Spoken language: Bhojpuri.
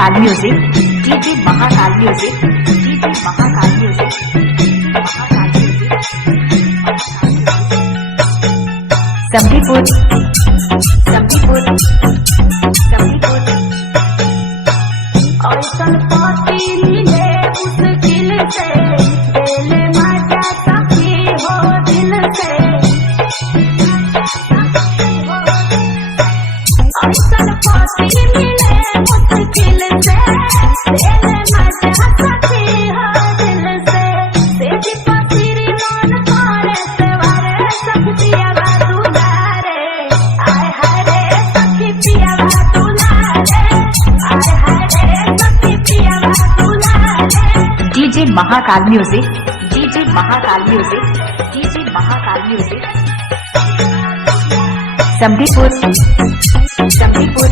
Mahakal music, DJ Mahakal music, DJ Mahakal music, Mahakal music, Sambipur Sambipur Sambipur. और संपत्ति मिले मुश्किल से, दिल मजा सखी हो दिल से। और संपत्ति मिले मुश्किल से, दिल मजा सखी हो दिल से। तेरी पसीरी मन करे सेवारे सखिया बातुलारे, आय हाय रे सखी पिया बातुलारे, आय हाय रे सखी पिया बातुलारे। DJ Mahakal music, DJ Mahakal music, DJ Mahakal music, Sambipur संबीपुर।